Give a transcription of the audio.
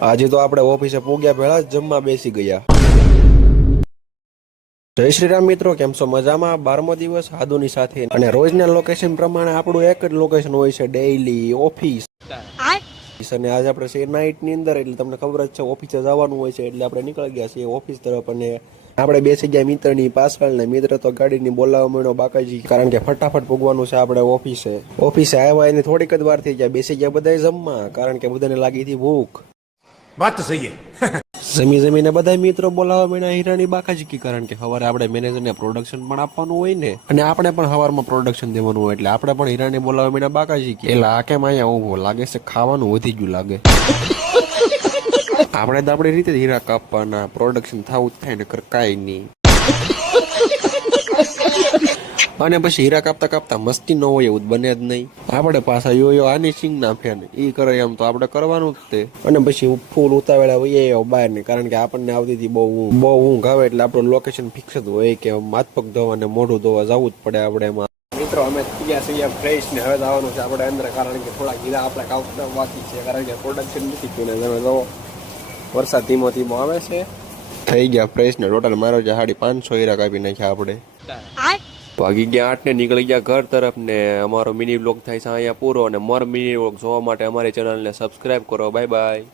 આજે તો આપણે ઓફિસે પૂગ્યા પહેલા જ જમવા બેસી ગયા। જય શ્રી રામ મિત્રો, કેમ છો? મજામાં? 12મો દિવસ હાદુની સાથે અને રોજના લોકેશન પ્રમાણે આપણું એક જ લોકેશન હોય છે, ડેઈલી ઓફિસ। અને આજે આપણે છે નાઇટ ની અંદર, એટલે તમને ખબર જ છે ઓફિસે જવાનું હોય છે, એટલે આપણે નીકળી ગયા છીએ ઓફિસ તરફ। અને આપણે બેસી ગયા મિત્રની પાછળ ને મિત્ર તો ગાડીની બોલાવવા માંડ્યો બાકાજી, કારણ કે ફટાફટ પૂગવાનું છે આપણે ઓફિસે આવ્યા એની થોડીક જ વાર થઈ ગયા, બેસી ગયા બધા જમવા, કારણ કે બધાને લાગી હતી ભૂખ। વાત તો સહી જમીને બધા મિત્રો બોલાવવા માંડ્યા હીરાની બાકાજી, કારણ કે સવારે આપણે મેનેજરને પ્રોડક્શન પણ આપવાનું હોય ને, અને આપણે પણ સવારમાં પ્રોડક્શન દેવાનું હોય, એટલે આપણે પણ હીરાને બોલાવવા માંડ્યા બાકાજી। એટલે આ કેમ અહીંયા ઉભો લાગે છે, ખાવાનું વધી ગયું લાગે। આપણે તો આપણી રીતે હીરા કાપવાના, પ્રોડક્શન થવું જ થાય ને કાંઈ નહીં। અને પછી હીરા કાપતા કાપતા મસ્તી ન હોય એવું બને જ નહીં। આપણે પાછા યો આની સિંગ ના ફેન ઈ કરે એમ તો આપણે કરવાનું જ તે। અને પછી ફૂલ ઉતાવેળા વહી બહાર ને, કારણ કે આપણને આવતી હતી બહુ ઊંઘ આવે, એટલે આપણું લોકેશન ફિક્સ જ હોય કે હાથ પગ ધોવા ને મોઢું ધોવા જવું જ પડે આપણે એમાં। મિત્રો અમે થયા છીએ ફ્રેશ ને હવે જવાનું છે આપણે અંદર, કારણ કે થોડા હીરા આપણે કાપતા બાકી છે, કારણ કે પ્રોડક્શન નથી થયું ને તમે જો વરસાદ ધીમો ધીમો આવે છે। થઈ ગયા ફ્રેશ ને ટોટલ મારો છે 550 હીરા કાપી નાખ્યા આપણે। ભાગી ગયા 8 ને નીકળી ગયા ઘર તરફ ને। અમારો મિની વ્લોગ થાય છે અહીંયા પૂરો, અને મોર મિની વ્લોગ જોવા માટે અમારી ચેનલને સબસ્ક્રાઇબ કરો। Bye bye.